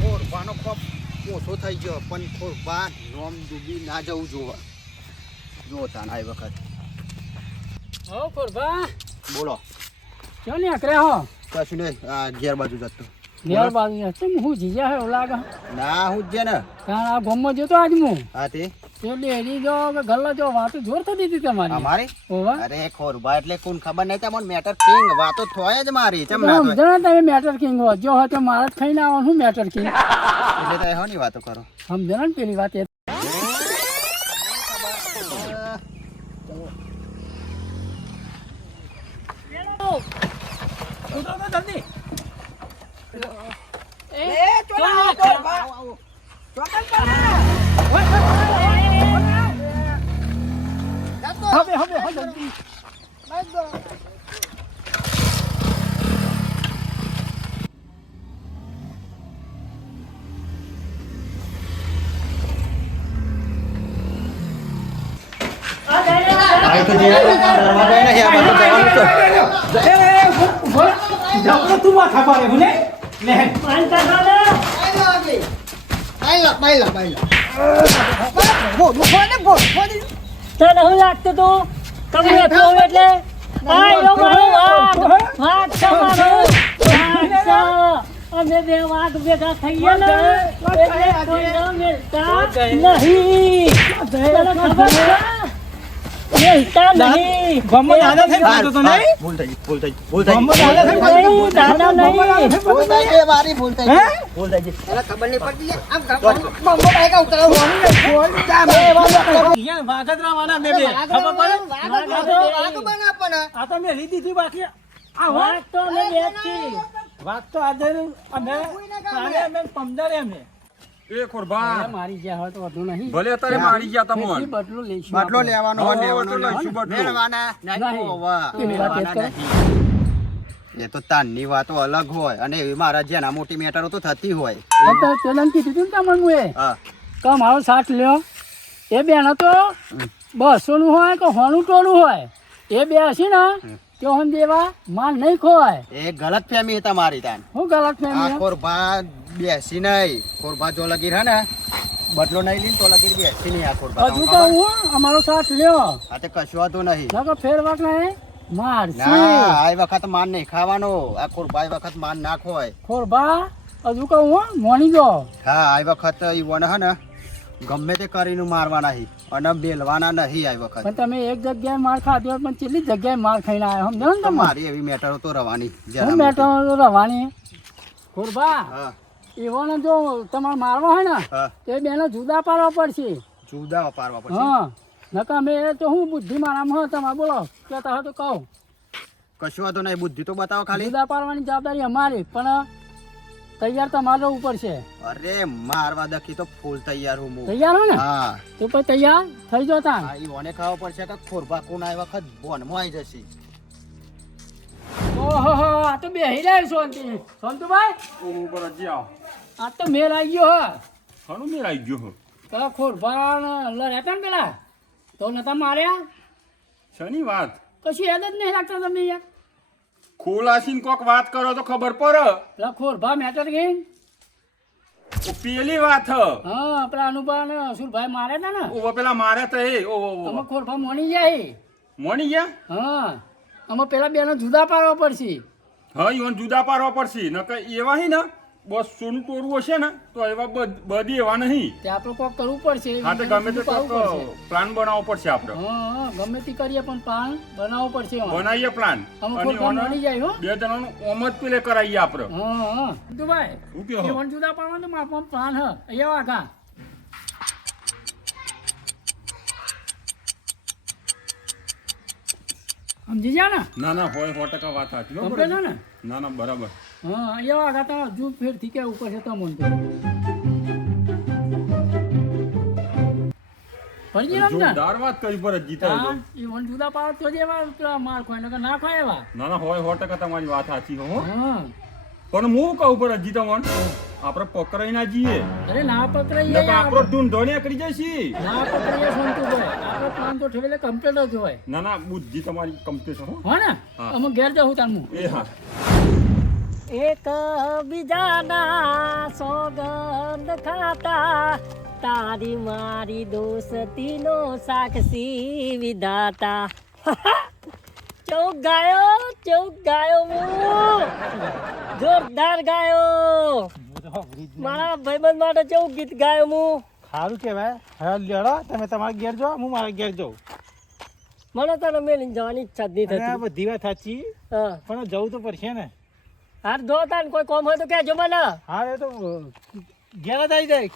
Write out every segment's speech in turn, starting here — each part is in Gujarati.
ખોરબાનો ખોપ ઓછો થઈ ગયો પણ ખોરબા નોમ ડૂબી ના જવું જોવે જો તાન આ વખત હો ખોરબા બોલો ચો ને આકરે હો કશું ને આ ઘેર બાજુ જતો ઘેર બાજુ તેમ હું જીજા હે લાગે ના હું જ ને કારણ આ ગોમમાં જતો આજ હું હા તે ડેરી જો કે ગલ્લા જો વાતો જોર થતી હતી તમારી અમારી ઓવા અરે ખોરબા એટલે કોણ ખબર નહીં તમને મેટર કિંગ વાતો થોય જ મારી ચમ ના થોય સમજણ તમે મેટર કિંગ હો જો હો તો મારે જ ખાઈને આવવાનું મેટર કિંગ એટલે તો હોની વાતો કરો સમજણ ને પેલી વાત એ આઈ તો જે દરવાજા નહીં આ બધું જવાનું તો તું માથા પાડે હું ને લે તને હું લાગતું તું તમે એટલો એટલે આયો મારો વાત તમારો અમે બે વાત ભેગા થઈએ ને એટલે કોઈ ન મિલતા નહીં તને ખબર છે મિલતા નહીં ગમો દાદા થઈ બોલતો તો નહીં ભૂલ થઈ ગમો દાદા થઈ દાદા નહીં ભૂલ થઈ ગઈ મારી ભૂલ થઈ ગઈ ભૂલ થઈ ગઈ એને ખબર નહીં પડતી આમ ગમો ભાઈ કા ઉતરો છોડ જા મે યાર વાગદરા વાના મે બે ખબર પડે વાગ બના પણ આ તો મે લીધી થી બાકી આ વાત તો મે બેઠી વાત તો આજે અમે કાલે મે 15 અમે એ ખોરબા મારી ગયા હોય તો વધુ નહીં ભલે અત્યારે મારી ગયા તમોન બદલો લઈશું બાટલો લેવાનો હોય લેવાનો લઈશું બદલો. લેવાના નહીં હોવા એની વાત એ જ કરે. એ તો તાનની વાતો અલગ હોય અને એવી મારા જેના મોટી મેટરો તો થતી હોય તો તેલન કીધું તું ને તમને મુએ હા કે મારો સાથ લ્યો એ બેનો તો 200 નું હોય કે 100 નું ટોળું હોય એ બે હશે ને તો હમ દેવા માલ નહીં ખોય એ ગલત ફેમી તમારી તાન હું ગલત આ ફેમી ખોરભા બેસી નહીં ખોરભા જો લગી રહે ને બદલો નહીં લઈને તો લગી બેસી નહીં આ ખોરભા હજુ કહું હું અમારો સાથ લ્યો આ તે કશું હતું નહીં નકર ફેર વાક નહીં માર ના આ વખત માન નહીં ખાવાનો આ ખોરભા આ વખત માન નાખો હોય ખોરબા હજુ કહું હું મોની જો હા આ વખત ઈવન હે ને ગમે તે કરીને મારવાના નહીં અને બેલવાના નહીં આ વખત પણ તમે એક જગ્યાએ માર ખાધો હોય પણ કેટલી જગ્યાએ માર ખાઈને આવ્યો સમજો ને તમે મારી એવી મેટરો તો રવાની હું બેઠો રવાની ખોરબા હા એવાને જો તમારે મારવા હોય ને હા તો એ બેને જુદા પાડવા પડશે જુદા પારવા પછી હા નકા અમે તો હું બુદ્ધિ મારામાં હોય તમારે બોલો કહેતા હોય તો કહું કશું વાતો નહીં બુદ્ધિ તો બતાવો ખાલી જુદા પાડવાની જવાબદારી અમારી પણ તૈયાર તમારે રહેવું પડશે અરે મારવા દખી તો ફૂલ તૈયાર હું તૈયાર હો ને હા તો પછી તૈયાર થઈ જો તા આ ઈવોને ખાવો પડશે કે ખોરભા કોણ આ વખત બોનમાં આવી જશે ઓહો આ તો બેહી રહ્યા શાંતિ શાંતુભાઈ ઉપર હજી આવ આ તો મેલ આવી ગયો હો ઘણું મેળ આવી ગયો પેલા ખોરભા લડ્યા હતા ને પેલા તો નતા માર્યા શની વાત કશું યાદ જ નહીં લાગતા તમને યાર ખોલાસીન કોક વાત કરો તો ખબર પડે પેલા ખોરભા મેટર ગઈ ઓ પેલી વાત હ હા પેલા અનુભવ ને અસુરભાઈ માર્યા હતા ને ઓ પેલા મારે તો એ ઓ અમે ખોરભા મોની જાય મોની ગયા હા અમે પેલા બેનો જુદા પાડવા પડશે હા ઈવન જુદા પાડવા પડશે નકર એવા હી ને બસ સોનું ટોરવું હશે ને તો એવા બધી એવા નહીં તે આપણે કોક કરવું પડશે હા તો ગમે તે પાડવું કોક પડશે. પ્લાન બનાવવો પડશે આપણે હા ગમે તે કરીએ પણ પ્લાન બનાવવો પડશે એમાં. બનાવીએ પ્લાન અમે અને ખોરભા ઓને મોની જાય હો બે જણાનું ઓમ જ પેલે કરાવીએ આપણે હા ભાઈ શું કહો? એ વન જુદા પાડવાનું તો મારા પ્લાન હ અહીંયા વાગા સમજી જા ને ના ના હોય 100% વાત સાચી હો કમ્પ્લેટ બરાબર. ને ના ના બરાબર હા અહીંયા વાગા તો હજુ ફેરથી કેવું પડશે તો મન તો ફરજી રમ ને જોરદાર વાત કરી પર જીતા હા એ વન જુદા પાડો તો જ એવા પેલા માર ખોય નકર ના ખોય એવા ના ના હોય 100% તમારી વાત સાચી હો હા પણ હું કહું પર હજી તમને આપણે પકડાઈ ના જઈએ અરે ના પકડાઈએ નકર આપણો ઢૂંઢો નીકળી જશે. ના પકડાઈએ સંતુભાઈ આપણો પ્લાન તો ઠેલે કમ્પ્લીટ જ હોય ના ના બુદ્ધિ તમારી કમ્પ્લીટ હો. હો ને હા. અમે ઘેર જાઉં તાનું એ હા એક બીજાના સોગંદ ખાતા તારી મારી દોસ્તીનો સાક્ષી વિધાતા ચૌક ગાયો હું જોરદાર ગાયો મારા ભાઈબંધ માટે ચૌક ગીત ગાયો હું સારું કહેવાય. હવે લેડો તમે તમારા ઘેર જાઓ, હું મારા ઘેર જાઉં. મને તને મેલીને જવાની ઈચ્છા જ નહીં અને આ થતી બધી વાત સાચી, હા પણ જવું તો પડશે ને. હાર ધો તાન કોઈ કોમ હોય તો કહેજો મને હા એ તો ઘેર જ આવી જાય.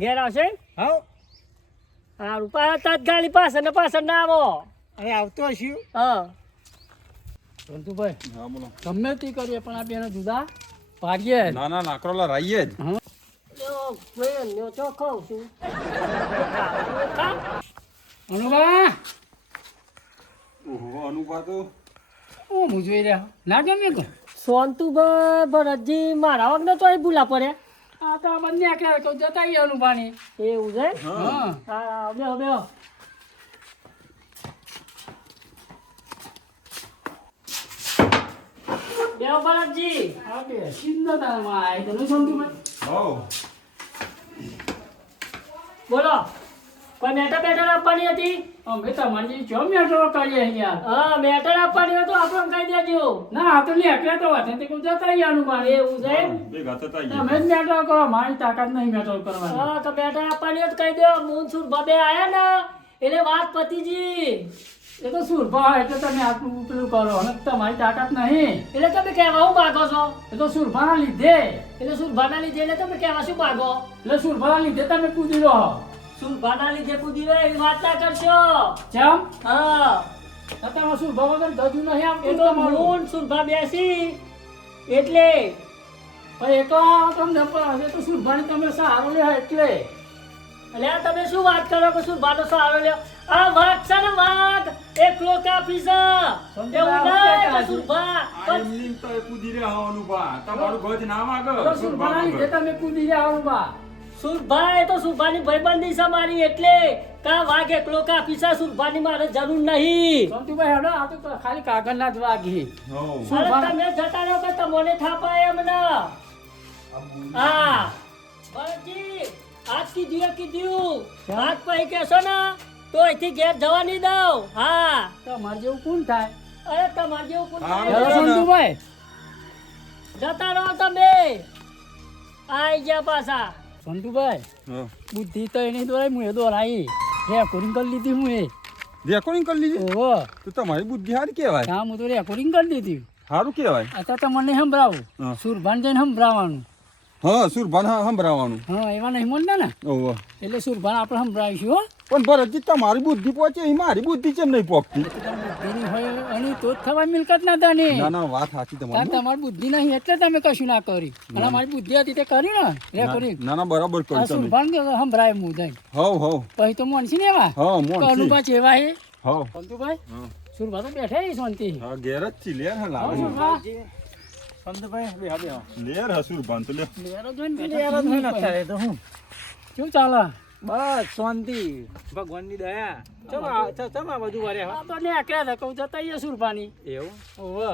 ઘેર આવશે હા હા રૂપા તાત્કાલિક પાછળ ને પાછળ ના આવો અને આવતો હશું. હા સંતુભાઈ હા બોલો. ગમે તે કરીએ પણ આ બેનો જુદા પાડીએ. ના ના નાકરોલા રાઈએ જ. યો મેં યો ચોખ્ખો છું અનુભા ઓહો અનુભા તો હું જોઈ રહ્યા ના ગમે કહું. સોનતુભાઈ ભરતજી મારા વગર તો અહીં ભૂલા પડે આ તો બંને આખરે તો જતા આવીએ અનુભાની. એવું છે હા હા બેહો બેહો બેહો ભરતજી હા બે સિંધો તારમાં આવી તો નહીં સંતુભાઈ. હો બોલો કોઈ મેટર બેટર આપવાની હતી અમે તમારી ચો મેટરો કરીએ યાર. હા મેટર આપવાની હોય તો આપણને કહી દેજો ના આ તો લે આખરે તો વાત હતી કે જતા આવીએ અનુભાની. એવું છે ભેગા થતા આઈએ. તમે જ મેટરો કરો, મારી તાકાત નહીં મેટરો કરવાની. હા તો મેટર આપવાની હોય તો કહી દો મૂનસુર બબે આયા ને એટલે વાત પતીજી એ તો સુરભા એટલે તમે આટલું પેલું કરો અને તમારી તાકાત નહીં. એટલે તમે કહેવા શું માગો છો એ તો સુરભાના લીધે, એટલે સુરભાના લીધે એટલે તમે કહેવા શું માગો એટલે સુરભાના લીધે તમે કૂદી રહો. સુરભાના લીધે કૂદી રહ્યો એવી વાત ના કરશો જેમ હા તમે સુરભા વગર ધજુ નહીં એ આવતું તો તમારું. મૂન સુરભા બેસી એટલે પણ એ તો તમને પણ હશે તો સુરભાની તમે સહારો લે એટલે. એટલે આ તમે શું વાત કરો કે સુરભાનો સહારો લ્યો આ વાત છે ને વાત એકલો કાપી છે એવું નહીં કે સુરભા આ એમની તો એ કૂદી રહ્યા હો અનુભા. તમારું ગજ ના માગે. તો સુરભાના લીધે તમે કૂદી રહ્યા અનુભા. સુરભા એ તો સુરભાની ભાઈબંધી છે મારી એટલે કા વાઘ એકલો કાપી છે સુરભાની મારે જરૂર નહીં સંતુભાઈ હેડો આ તો ખાલી કાગળના જ વાગી. હો અરે તમે જતા રહો કે તમને થાપાય એમ ના હા ભરતજી આજ કીધું આજ પછી કહેશો ને તો અહીંથી ઘેર જવા નહીં દઉં હા તમારે જેવું કોણ થાય? અરે તમારે જેવું કોણ હા, થાય? હેડો સંતુભાઈ. જતા રહો તમે આઈ ગયા પાછા સંતુભાઈ હો બુદ્ધિ તો એની દોરાઈ હું એ દોરાઈ રેકોર્ડિંગ કરી લીધી હું એ. રેકોર્ડિંગ કરી લીધી. ઓહો તો તમારી બુદ્ધિ સારી કહેવાય. હા હું તો રેકોર્ડિંગ કરી દીધી. સારું કહેવાય. અત્યારે તમને સંભળાવું હા. સુરભાન જઈને સંભળાવવાનું. હા સુરભાન સંભળાવવાનું. હા એવા નહીં મળતા ને ઓહો એટલે સુરભાન આપણે સંભળાવીશું. હો પણ ભરતજી તમારી બુદ્ધિ પહોંચે એ મારી બુદ્ધિ કેમ નહીં પહોંચતી? બુદ્ધિની હોય અને તો જ થવા મિલકત ના તાની. ના ના વાત સાચી તમારી. તમારી બુદ્ધિ નહીં એટલે તમે કશું ના કરી અને અમારી બુદ્ધિ હતી તે કર્યું ને રેકોર્ડિંગ. ના ના બરાબર આ કરી તમે. સુરભાન સંભળાય હું જઈને હવ હવ પછી તો મોનસી ને એવા હા મોન અનુભા ચેવા હે હવ સંતુભાઈ. હા. સુરભા તો બેઠા હે શાંતિ. હા ઘેર જ છી લેર હા આવો લાવે સુરભા. સંતુભાઈ બે હા બે હા. લેર હસુર બાન તો લે. લેરો જોઈને બેઠા છીએ અત્યારે તો હું. કેવું ચાલે? બસ શાંતિ ભગવાનની દયા. ચમ આ બધું વારે આ તો ને આકરા હતા કહું જતા આઈએ સુરભાની. એવું ઓહો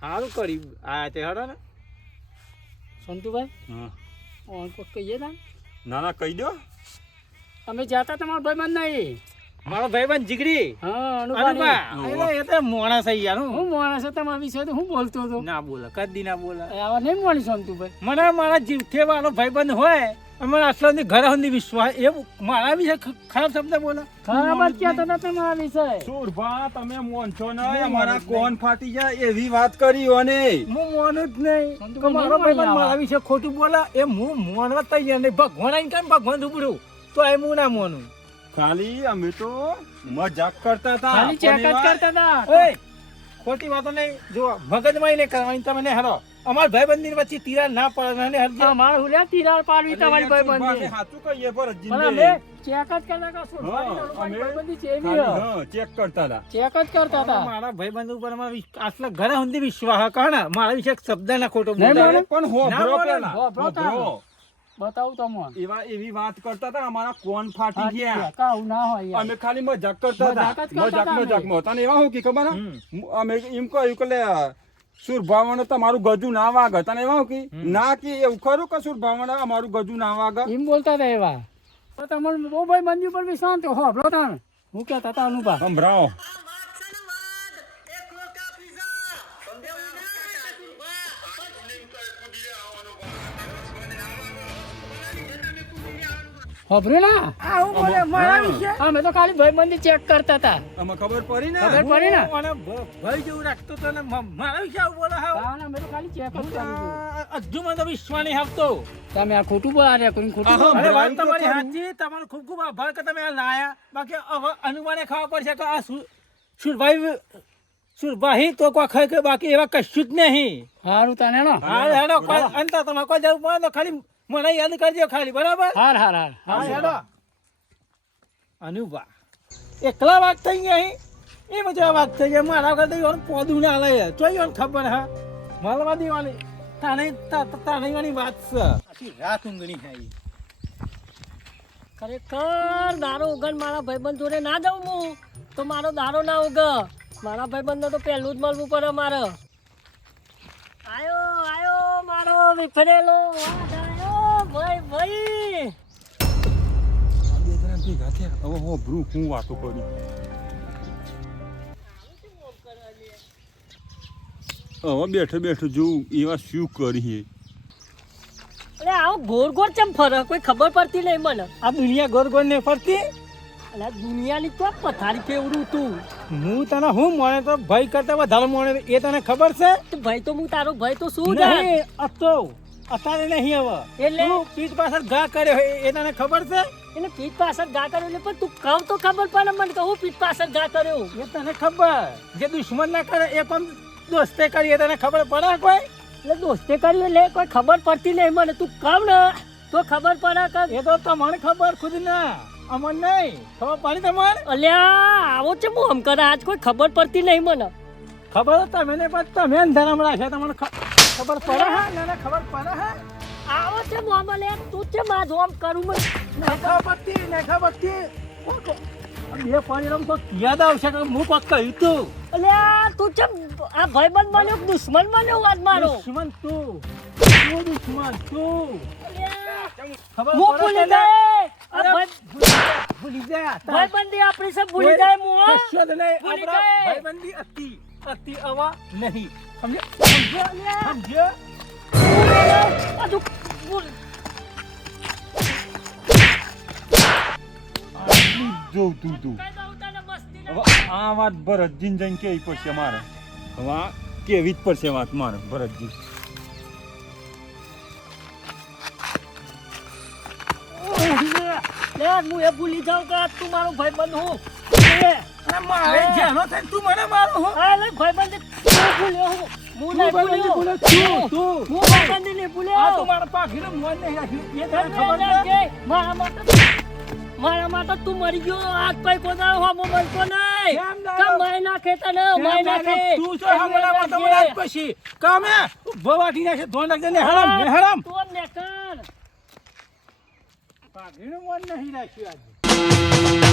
સારું કર્યું આ તે હડો ને. સંતુભાઈ હા ઓન કોક કહીએ ના ના ના કહી દો. અમે જાતા તમારો ભાઈબંધ નહીં. મારો ભાઈબંધ જીગડી હા અનુભાની. અનુભા એટલે એ તો મોણા થઈ યાર હું હું માણસ હતો તમારા વિશે તો હું બોલતો હતો. ના બોલે કદી ના બોલે. આવા નહીં માણી સંતુભાઈ. મને મારા જીવઠે વાળો ભાઈબંધ હોય મને આટલો ઘરે સુધી વિશ્વાસ એ મારા વિશે ખરાબ શબ્દ બોલે. ખરાબ જ કહેતા હતા તમારા વિશે. સુરભા તમે મોનછો નહીં અમારા કોણ ફાટી જાય એવી વાત કરી ઓને. હું મોનું જ નહીં કે સંતુભાઈ મારો નહીં ભાઈબંધ માની મારા વિશે ખોટું બોલે એ હું મોનવા તૈયાર નહીં. ભગવાન આવીને કેમ ભગવાન રૂબરૂ તો એ હું ના મોનું. ખાલી અમે તો મજાક કરતા હતા. ખાલી ચેક જ પણ એ વાત- કરતા હતા. એ ખોટી વાતો નહીં જો મગજમાં નહીં કરવાની તમે ને હરો અમાર ભાઈબંધી વચ્ચે તિરાડ ના પડે ને હરજે. અમારે હુલ્યા તિરાડ પાડવી તમારી ભાઈબંધી. સાચું કહીએ પર પણ અમે ચેક જ કરતા હતા સુરભાની તમારી ભાઈબંધી છે એવી હે. ચેક કરતા હતા. ચેક જ કરતા હતા. મારા ભાઈબંધ ઉપર અમારે આટલા ઘણા સુધી વિશ્વાસ કાને મારા વિશે એક શબ્દ ના ખોટો નહીં બોલે. બોલે. પણ હોભરો ના પેલા હોભરો તારે. હોભરો. બતાવું તમને. એવી વાત કરતા હતા અમારા કોણ ફાટી ગયા. કાવું ના હોય યાર. અમે ખાલી મજાક કરતા હતા. મજાક જ કરતા હતા અમે. મજાકમાં તને એવા હું કે ખબર હે? અમે એમ કહ્યું કે લે સુરભાવણ તમારું ગજુ ના વાગે. તને એવા હું કે ના કે એવું ખરું કે સુરભાવણ અમારું ગજુ ના વાગે. એમ બોલતા હતા એવા. તો તમારું બહુ ભાઈબંધી ઉપર વિશ્વાસ તો હોભળો તાણ. હું કહેતા હતા અનુભા. સંભળાવો. હોભળ્યું ના? આવું બોલે મારા વિશે. અમે તો ખાલી ભાઈબંધી ચેક કરતા હતા. અમે ખબર પડી ને ખબર પડી ને? હું મને ભાઈ જેવું રાખતો તો ને મારા વિશે આવું બોલે હાવ. તાણ અમે તો ખાલી ચેક જ કર્યું હતું. હજુ મને તો વિશ્વાસ નહીં આવતો. તમે આ ખોટું બોલ્યા કરીને ખોટું આહા, બોલ્યા. અરે વાત ભાઈ તો તમારી ખરું. સાચી. તમારો ખૂબ ખૂબ આભાર કે તમે આ લાયા. બાકી હવે અનુમાને ખબર પડશે કે આ સુરભાઈ તો કોઈ ખાય કે બાકી એવા કશું જ નહીં. હારું તને નો. હા હેડો કોઈ અંત તમે કોઈ જવું પડે તો ખાલી મને યાદ કરજો ખાલી બરાબર. હાર હાર હાર. હા હેડો અનુભા એકલા વાત થઈ ગયા અહીં એ બધા વાત થઈ ગયા મારા કરતા યોન પોદું ના લે ચોઈ યોન ખબર હા મળવા દેવાની તાણી વાત છે આખી રાત ઊંઘણી ખાઈ. ખરેખર દારો ઉગન મારા ભાઈબંધ જોડે ના જાઉં હું તો મારો દારો ના ઉગ. મારા ભાઈબંધ તો પહેલું જ મળવું પડે મારે. આયો મારો વિફરેલો વાત આયો ભાઈ ભાઈ. બે જણા ભેગા થયા. હવે હોભરું હું વાતો કરી. હવે બેઠે બેઠે જોઉં એવા શું કરીએ. અરે આવો ગોળ ગોળ ચમ ફરે કોઈ ખબર પડતી નહીં મને. આ દુનિયા ગોર ગોર ને ફરતી. અને આ દુનિયાની તો પથારી ફેવરું તું. હું તને હું મોને તો ભાઈ કરતા વધારે મોને એ તને ખબર છે તો ભાઈ તો હું તારો ભાઈ તો શું જાણ. નહીં અતો અત્યારે નહીં હવે એટલે? તું પીઠ પાછળ ઘા કર્યો એ તને ખબર છે એને પીઠ પાછળ ઘા કર્યો એટલે પણ તું કહું તો ખબર પડે મને કહું પીઠ પાછળ ઘા કર્યો. એ તને ખબર જે દુશ્મન ના કરે એ પણ દોસ્તે કરી એ તને ખબર પડે કોઈ એટલે દોસ્તે કર્યું એટલે કોઈ ખબર પડતી નહીં મને. તું કહું ને તો ખબર પડે કે એ તો તમને ખબર ખુદ ના અમન નહીં ખબર પડી તમને અલ્યા આવો છે હું આમ કરે આજ કોઈ ખબર પડતી નહીં મને. ખબર તમે ને પણ તમે ધરમ રાખે તમને ખબર પડે હા ના ખબર પડે હા આવો છે મોહમ્મદ તું છે માં જોમ કરું મને. નહીં ખબર પડતી બે પરિણામ તો યાદ આવશે કે હું કોક કહ્યું તું અલ્યા તું છે આ ભાઈબંધ બન્યો કે દુશ્મન બન્યો વાત મારો. દુશ્મન તું દુશ્મન તું અલ્યા ખબર હું ભૂલી જાય. આ અરે ભાઈ- ભૂલી જા ભાઈબંધી આપણી સે ભૂલી જાય હું હો. કશું જ નહીં ભૂલી આપણા જાય. ભાઈબંધી અતિ અવા નહીં સમજ્યો આ તું ભૂલ- જોઉં તું કઈ દઉં તને મસ્તી ના. હવે આ વાત ભરતજીને જઈને કેવી પડશે મારે. હવે આ કેવી જ પડશે વાત મારે ભરતજી. લે હું એ ભૂલી જાઉં કે આ તું મારો ભાઈબંધ હું. મારે જેનો થાય તું મને મારો હો હા લે ભાઈબંધ તું ભૂલ્યો હું. હું નહીં ભૂલ્યો. તું હું ભાઈબંધી નહીં આ ભૂલ્યો. તો મારા પાઘીનું મોન નહીં રાખ્યું એ તને ખબર ખબર છે મારા માટે તું મરી ગયો આજ પૈ કોદા હોમો મળતો નહીં. કેમ ના? કે માય નાખે તને માય નાખે. તું છો હમણાં તમને આજ પછી કામે ભવાટી નાખે ધોન રાખજે ને હરામ ને હરામ તું આમ નેકર. પાઘીનું મોન નહીં રાખ્યું આજે